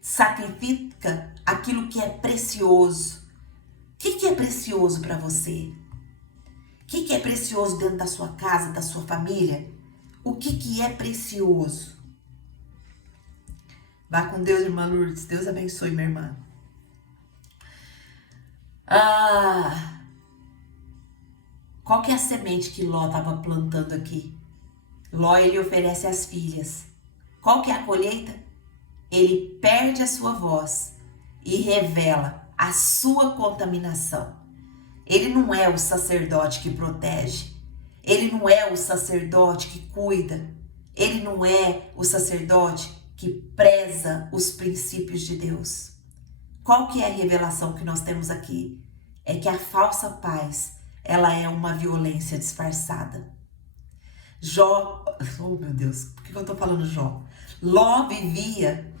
sacrifica aquilo que é precioso. O que é precioso para você? O que é precioso dentro da sua casa, da sua família? O que é precioso? Vá com Deus, irmã Lourdes. Deus abençoe, minha irmã. Qual que é a semente que Ló estava plantando aqui? Ló, ele oferece as filhas. Qual que é a colheita? Ele perde a sua voz e revela a sua contaminação. Ele não é o sacerdote que protege. Ele não é o sacerdote que cuida. Ele não é o sacerdote que preza os princípios de Deus. Qual que é a revelação que nós temos aqui? É que a falsa paz, ela é uma violência disfarçada. Oh meu Deus, por que eu tô falando Jó? Ló vivia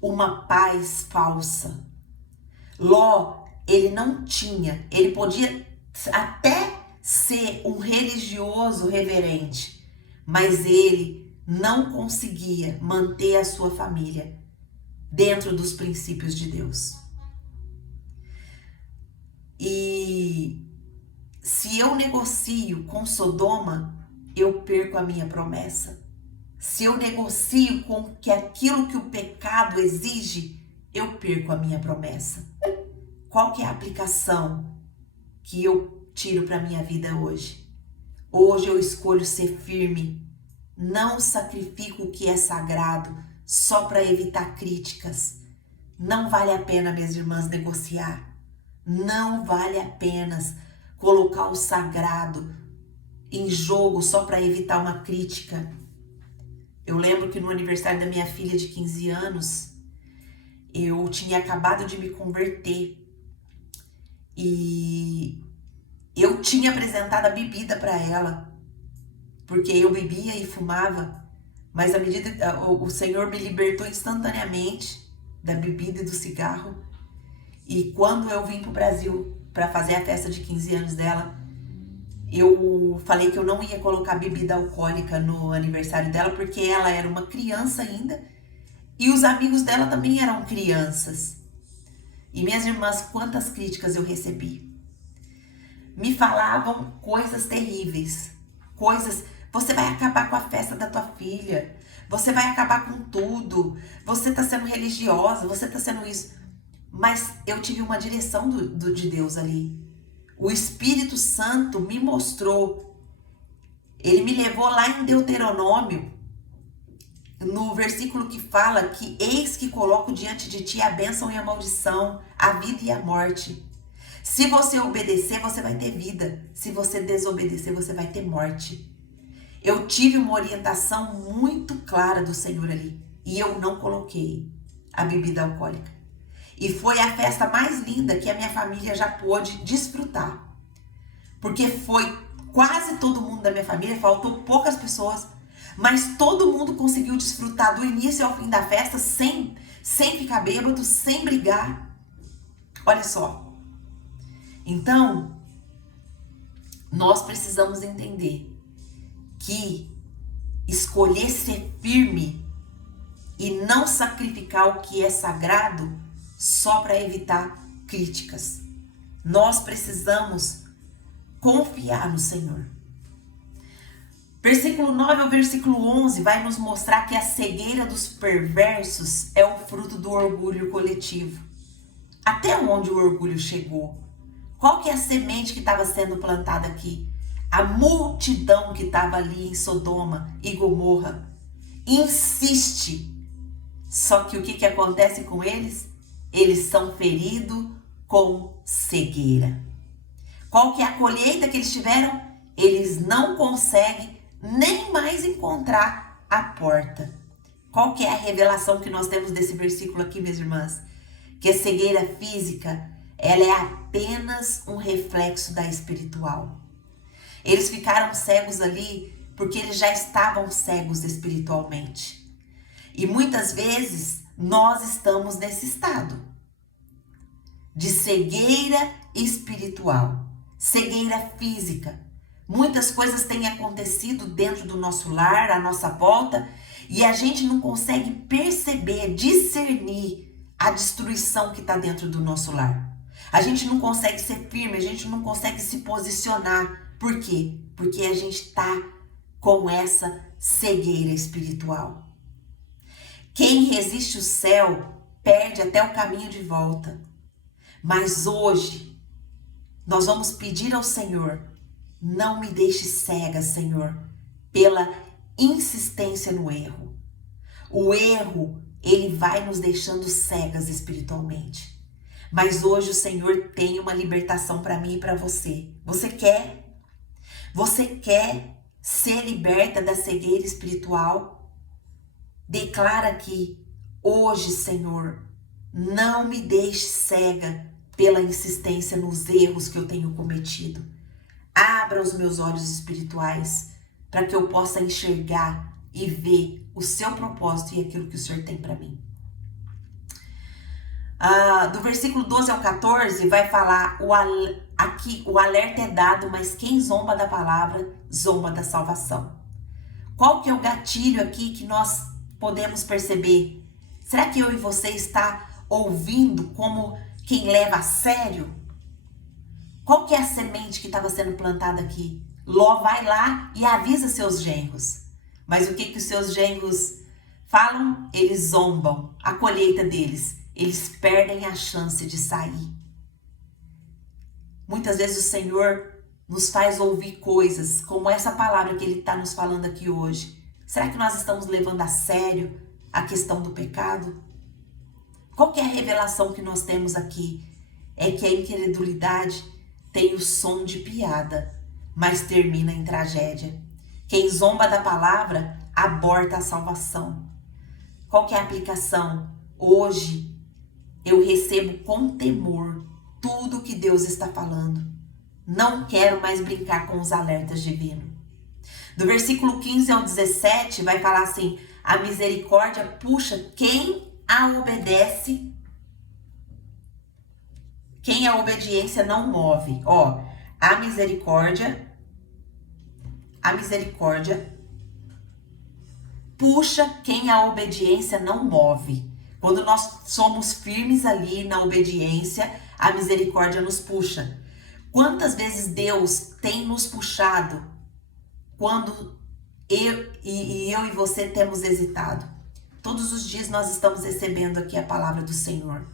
uma paz falsa. Ló, ele não tinha, ele podia até ser um religioso reverente, mas ele não conseguia manter a sua família dentro dos princípios de Deus. E se eu negocio com Sodoma, eu perco a minha promessa. Se eu negocio com aquilo que o pecado exige, eu perco a minha promessa. Qual que é a aplicação que eu tiro para a minha vida hoje? Hoje eu escolho ser firme. Não sacrifico o que é sagrado só para evitar críticas. Não vale a pena, minhas irmãs, negociar. Não vale a pena colocar o sagrado em jogo só para evitar uma crítica. Eu lembro que no aniversário da minha filha de 15 anos, eu tinha acabado de me converter e eu tinha apresentado a bebida para ela, porque eu bebia e fumava, mas à medida o Senhor me libertou instantaneamente da bebida e do cigarro. E quando eu vim pro Brasil para fazer a festa de 15 anos dela, eu falei que eu não ia colocar bebida alcoólica no aniversário dela, porque ela era uma criança ainda e os amigos dela também eram crianças. E minhas irmãs, quantas críticas eu recebi. Me falavam coisas terríveis, coisas, você vai acabar com a festa da tua filha, você vai acabar com tudo, você tá sendo religiosa, você tá sendo isso. Mas eu tive uma direção de Deus ali. O Espírito Santo me mostrou, ele me levou lá em Deuteronômio, no versículo que fala que eis que coloco diante de ti a bênção e a maldição, a vida e a morte. Se você obedecer, você vai ter vida. Se você desobedecer, você vai ter morte. Eu tive uma orientação muito clara do Senhor ali e eu não coloquei a bebida alcoólica. E foi a festa mais linda que a minha família já pôde desfrutar. Porque foi quase todo mundo da minha família, faltou poucas pessoas, mas todo mundo conseguiu desfrutar do início ao fim da festa sem ficar bêbado, sem brigar. Olha só. Então, nós precisamos entender que escolher ser firme e não sacrificar o que é sagrado só para evitar críticas. Nós precisamos confiar no Senhor. Versículo 9 ao versículo 11 vai nos mostrar que a cegueira dos perversos é o fruto do orgulho coletivo. Até onde o orgulho chegou? Qual que é a semente que estava sendo plantada aqui? A multidão que estava ali em Sodoma e Gomorra insiste. Só que o que acontece com eles? Eles são feridos com cegueira. Qual que é a colheita que eles tiveram? Eles não conseguem nem mais encontrar a porta. Qual que é a revelação que nós temos desse versículo aqui, minhas irmãs? Que a cegueira física, ela é apenas um reflexo da espiritual. Eles ficaram cegos ali porque eles já estavam cegos espiritualmente. E muitas vezes nós estamos nesse estado de cegueira espiritual, cegueira física. Muitas coisas têm acontecido dentro do nosso lar, à nossa volta, e a gente não consegue perceber, discernir a destruição que está dentro do nosso lar. A gente não consegue ser firme, a gente não consegue se posicionar. Por quê? Porque a gente está com essa cegueira espiritual. Quem resiste o céu perde até o caminho de volta. Mas hoje nós vamos pedir ao Senhor: não me deixe cega, Senhor, pela insistência no erro. O erro, ele vai nos deixando cegas espiritualmente. Mas hoje o Senhor tem uma libertação para mim e para você. Você quer? Você quer ser liberta da cegueira espiritual? Declara aqui: hoje, Senhor, não me deixe cega pela insistência nos erros que eu tenho cometido. Abra os meus olhos espirituais para que eu possa enxergar e ver o seu propósito e aquilo que o Senhor tem para mim. Do versículo 12 ao 14 vai falar, aqui o alerta é dado, mas quem zomba da palavra, zomba da salvação. Qual que é o gatilho aqui que nós podemos perceber? Será que eu e você está ouvindo como quem leva a sério? Qual que é a semente que estava sendo plantada aqui? Ló vai lá e avisa seus genros. Mas o que os seus genros falam? Eles zombam a colheita deles. Eles perdem a chance de sair. Muitas vezes o Senhor nos faz ouvir coisas como essa palavra que Ele está nos falando aqui hoje. Será que nós estamos levando a sério a questão do pecado? Qual que é a revelação que nós temos aqui? É que a incredulidade tem o som de piada, mas termina em tragédia. Quem zomba da palavra aborta a salvação. Qual que é a aplicação? Hoje eu recebo com temor tudo que Deus está falando. Não quero mais brincar com os alertas divinos. Do versículo 15 ao 17 vai falar assim: a misericórdia puxa quem a obedece, quem a obediência não move. Ó, a misericórdia puxa quem a obediência não move. Quando nós somos firmes ali na obediência, a misericórdia nos puxa. Quantas vezes Deus tem nos puxado quando eu e você temos hesitado? Todos os dias nós estamos recebendo aqui a palavra do Senhor.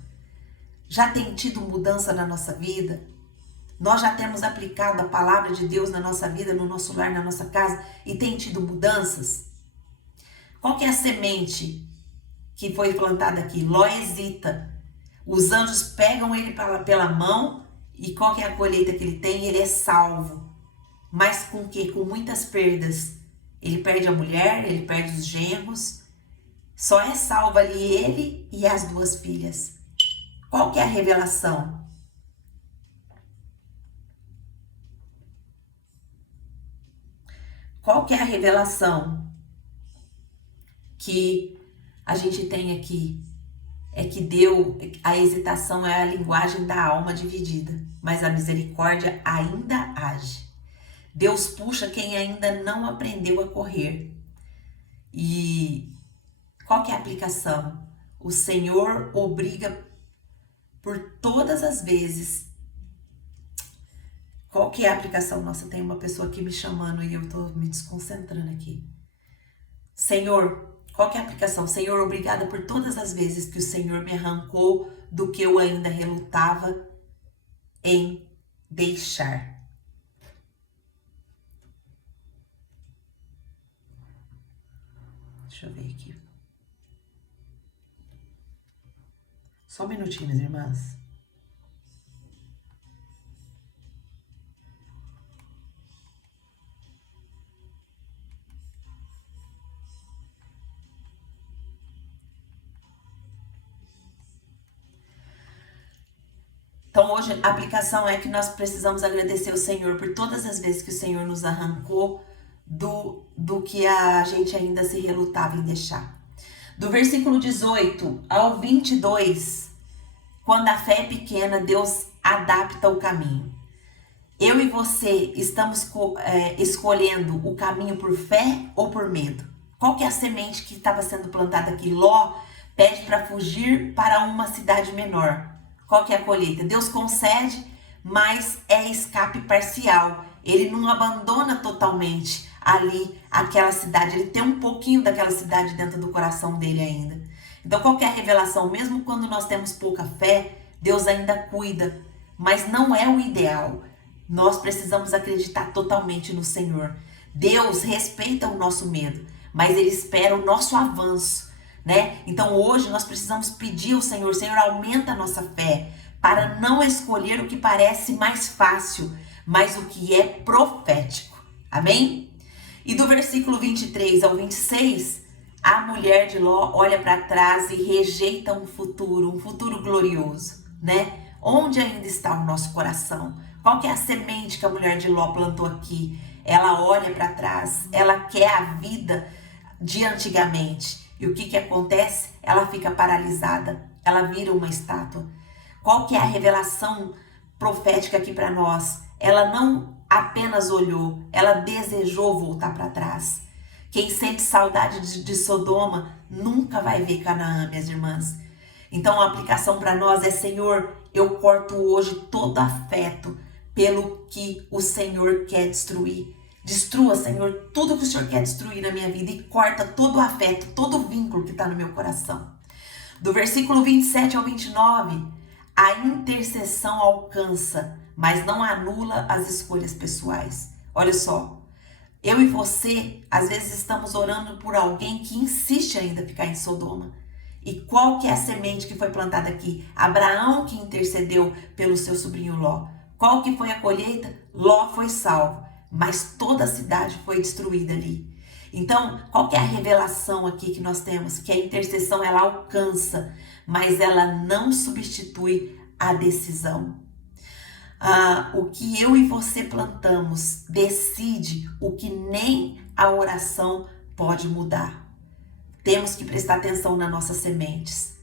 Já tem tido mudança na nossa vida? Nós já temos aplicado a palavra de Deus na nossa vida, no nosso lar, na nossa casa, e tem tido mudanças? Qual que é a semente que foi plantada aqui? Ló hesita. Os anjos pegam ele pela mão, e qual que é a colheita que ele tem? Ele é salvo. Mas com quê? Com muitas perdas. Ele perde a mulher, ele perde os genros. Só é salvo ali ele e as 2 filhas. Qual que é a revelação? Qual que é a revelação que a gente tem aqui? É que a hesitação é a linguagem da alma dividida, mas a misericórdia ainda age. Deus puxa quem ainda não aprendeu a correr. E qual que é a aplicação? O Senhor obriga por todas as vezes. Qual que é a aplicação? Nossa, tem uma pessoa aqui me chamando e eu tô me desconcentrando aqui. Senhor, qual que é a aplicação? Senhor, obrigada por todas as vezes que o Senhor me arrancou do que eu ainda relutava em deixar. Deixa eu ver aqui. Só um minutinho, minhas irmãs. Então hoje a aplicação é que nós precisamos agradecer o Senhor por todas as vezes que o Senhor nos arrancou do que a gente ainda se relutava em deixar. Do versículo 18 ao 22, quando a fé é pequena, Deus adapta o caminho. Eu e você estamos escolhendo o caminho por fé ou por medo? Qual que é a semente que estava sendo plantada aqui? Ló pede para fugir para uma cidade menor. Qual que é a colheita? Deus concede, mas é escape parcial. Ele não abandona totalmente ali aquela cidade. Ele tem um pouquinho daquela cidade dentro do coração dele ainda. Então, qual que é a revelação? Mesmo quando nós temos pouca fé, Deus ainda cuida, mas não é o ideal. Nós precisamos acreditar totalmente no Senhor. Deus respeita o nosso medo, mas Ele espera o nosso avanço, né? Então hoje nós precisamos pedir ao Senhor: Senhor, aumenta a nossa fé para não escolher o que parece mais fácil, mas o que é profético. Amém? E do versículo 23 ao 26, a mulher de Ló olha para trás e rejeita um futuro glorioso, né? Onde ainda está o nosso coração? Qual que é a semente que a mulher de Ló plantou aqui? Ela olha para trás, ela quer a vida de antigamente. E o que que acontece? Ela fica paralisada, ela vira uma estátua. Qual que é a revelação profética aqui para nós? Ela não apenas olhou, ela desejou voltar para trás. Quem sente saudade de Sodoma nunca vai ver Canaã, minhas irmãs. Então a aplicação para nós é: Senhor, eu corto hoje todo afeto pelo que o Senhor quer destruir. Destrua, Senhor, tudo que o Senhor quer destruir na minha vida e corta todo o afeto, todo o vínculo que está no meu coração. Do versículo 27 ao 29, a intercessão alcança, mas não anula as escolhas pessoais. Olha só, eu e você, às vezes estamos orando por alguém que insiste ainda em ficar em Sodoma. E qual que é a semente que foi plantada aqui? Abraão que intercedeu pelo seu sobrinho Ló. Qual que foi a colheita? Ló foi salvo. mas toda a cidade foi destruída ali. Então, qual que é a revelação aqui que nós temos? Que a intercessão ela alcança, mas ela não substitui a decisão. O que eu e você plantamos decide o que nem a oração pode mudar. Temos que prestar atenção nas nossas sementes.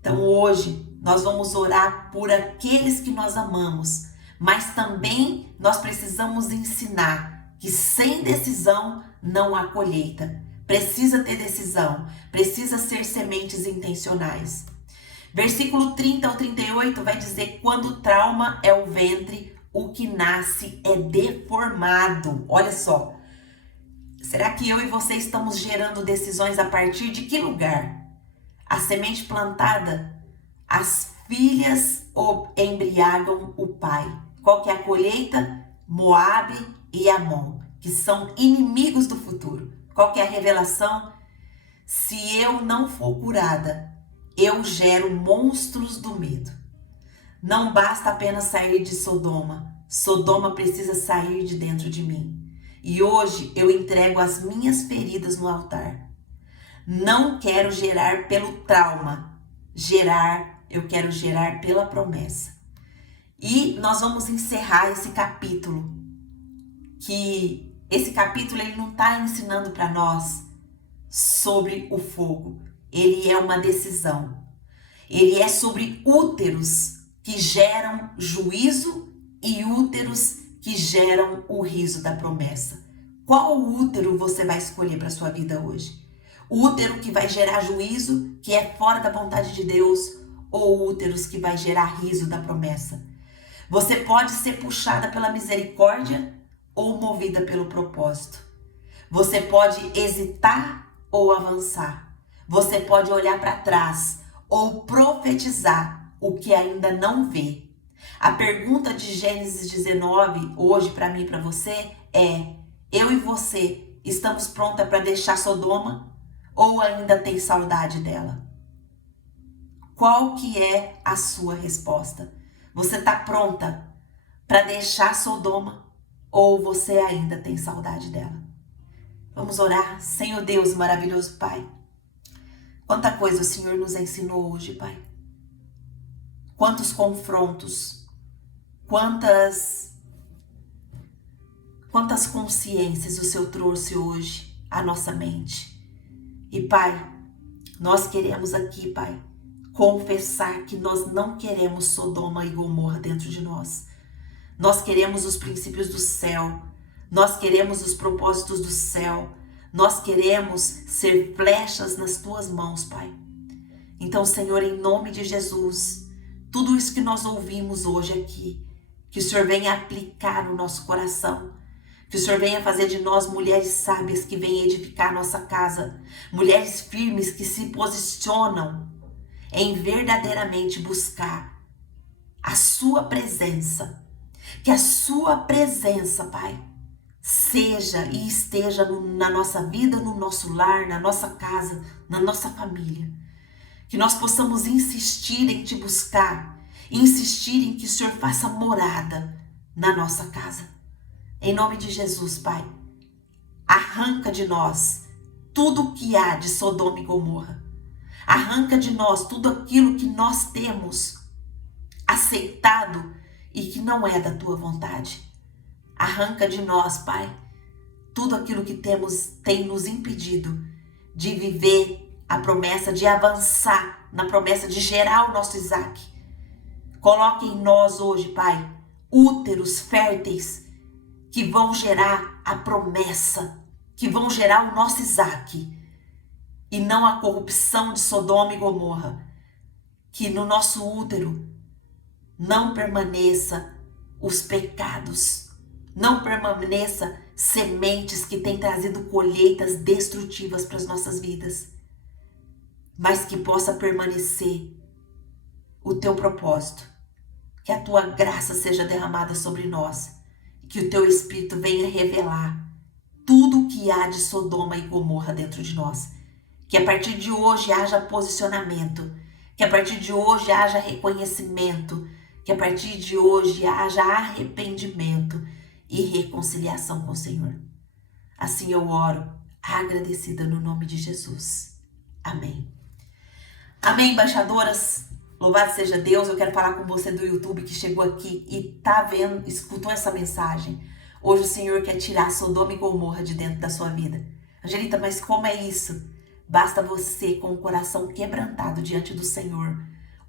Então hoje nós vamos orar por aqueles que nós amamos, mas também nós precisamos ensinar que sem decisão não há colheita. Precisa ter decisão, precisa ser sementes intencionais. Versículo 30 ao 38 vai dizer: quando o trauma é o ventre, o que nasce é deformado. Olha só, será que eu e você estamos gerando decisões a partir de que lugar? A semente plantada, as filhas embriagam o pai. Qual que é a colheita? Moabe e Amon, que são inimigos do futuro. Qual que é a revelação? Se eu não for curada, eu gero monstros do medo. Não basta apenas sair de Sodoma. Sodoma precisa sair de dentro de mim. E hoje eu entrego as minhas feridas no altar. Não quero gerar pelo trauma. Eu quero gerar pela promessa. E nós vamos encerrar esse capítulo. Que esse capítulo ele não está ensinando para nós sobre o fogo. Ele é uma decisão. Ele é sobre úteros que geram juízo e úteros que geram o riso da promessa. Qual útero você vai escolher para sua vida hoje? O útero que vai gerar juízo, que é fora da vontade de Deus, ou úteros que vai gerar riso da promessa? Você pode ser puxada pela misericórdia ou movida pelo propósito. Você pode hesitar ou avançar. Você pode olhar para trás ou profetizar o que ainda não vê. A pergunta de Gênesis 19, hoje para mim e para você, é: eu e você estamos prontas para deixar Sodoma ou ainda tem saudade dela? Qual que é a sua resposta? Você está pronta para deixar Sodoma ou você ainda tem saudade dela? Vamos orar. Senhor Deus, maravilhoso Pai. Quanta coisa o Senhor nos ensinou hoje, Pai. Quantos confrontos, quantas consciências o Senhor trouxe hoje à nossa mente. E, Pai, nós queremos aqui, Pai, confessar que nós não queremos Sodoma e Gomorra dentro de nós. Nós queremos os princípios do céu. Nós queremos os propósitos do céu. Nós queremos ser flechas nas tuas mãos, Pai. Então, Senhor, em nome de Jesus, tudo isso que nós ouvimos hoje aqui, que o Senhor venha aplicar no nosso coração, que o Senhor venha fazer de nós mulheres sábias que venham edificar a nossa casa, mulheres firmes que se posicionam em verdadeiramente buscar a sua presença, que a sua presença, Pai, seja e esteja na nossa vida, no nosso lar, na nossa casa, na nossa família. Que nós possamos insistir em te buscar, insistir em que o Senhor faça morada na nossa casa. Em nome de Jesus, Pai, arranca de nós tudo o que há de Sodoma e Gomorra. Arranca de nós tudo aquilo que nós temos aceitado e que não é da tua vontade. Arranca de nós, Pai, tudo aquilo que tem nos impedido de viver a promessa, de avançar na promessa de gerar o nosso Isaac. Coloque em nós hoje, Pai, úteros férteis que vão gerar a promessa, que vão gerar o nosso Isaac, e não a corrupção de Sodoma e Gomorra. Que no nosso útero não permaneça os pecados, não permaneça sementes que têm trazido colheitas destrutivas para as nossas vidas, mas que possa permanecer o teu propósito, que a tua graça seja derramada sobre nós, que o teu Espírito venha revelar tudo o que há de Sodoma e Gomorra dentro de nós, que a partir de hoje haja posicionamento, que a partir de hoje haja reconhecimento, que a partir de hoje haja arrependimento e reconciliação com o Senhor. Assim eu oro, agradecida no nome de Jesus. Amém. Amém, embaixadoras. Louvado seja Deus. Eu quero falar com você do YouTube que chegou aqui e tá vendo, escutou essa mensagem. Hoje o Senhor quer tirar Sodoma e Gomorra de dentro da sua vida. Angelita, mas como é isso? Basta você, com o coração quebrantado diante do Senhor,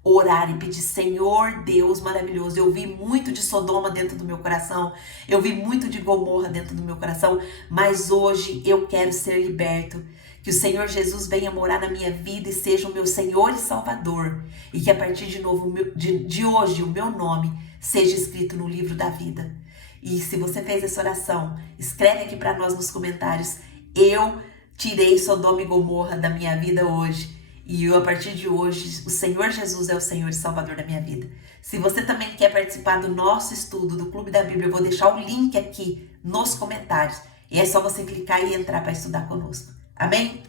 orar e pedir: Senhor Deus maravilhoso, eu vi muito de Sodoma dentro do meu coração, eu vi muito de Gomorra dentro do meu coração, mas hoje eu quero ser liberto. Que o Senhor Jesus venha morar na minha vida e seja o meu Senhor e Salvador. E que a partir de hoje o meu nome seja escrito no livro da vida. E se você fez essa oração, escreve aqui para nós nos comentários: eu tirei Sodoma e Gomorra da minha vida hoje. E a partir de hoje, o Senhor Jesus é o Senhor e Salvador da minha vida. Se você também quer participar do nosso estudo do Clube da Bíblia, eu vou deixar o link aqui nos comentários. E é só você clicar e entrar para estudar conosco. Amém?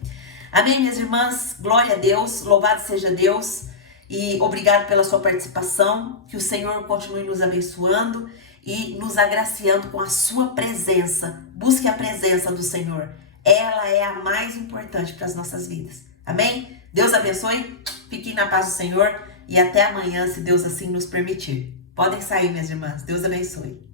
Amém, minhas irmãs. Glória a Deus. Louvado seja Deus. E obrigado pela sua participação. Que o Senhor continue nos abençoando e nos agraciando com a sua presença. Busque a presença do Senhor. Ela é a mais importante para as nossas vidas. Amém? Deus abençoe, fiquem na paz do Senhor e até amanhã, se Deus assim nos permitir. Podem sair, minhas irmãs. Deus abençoe.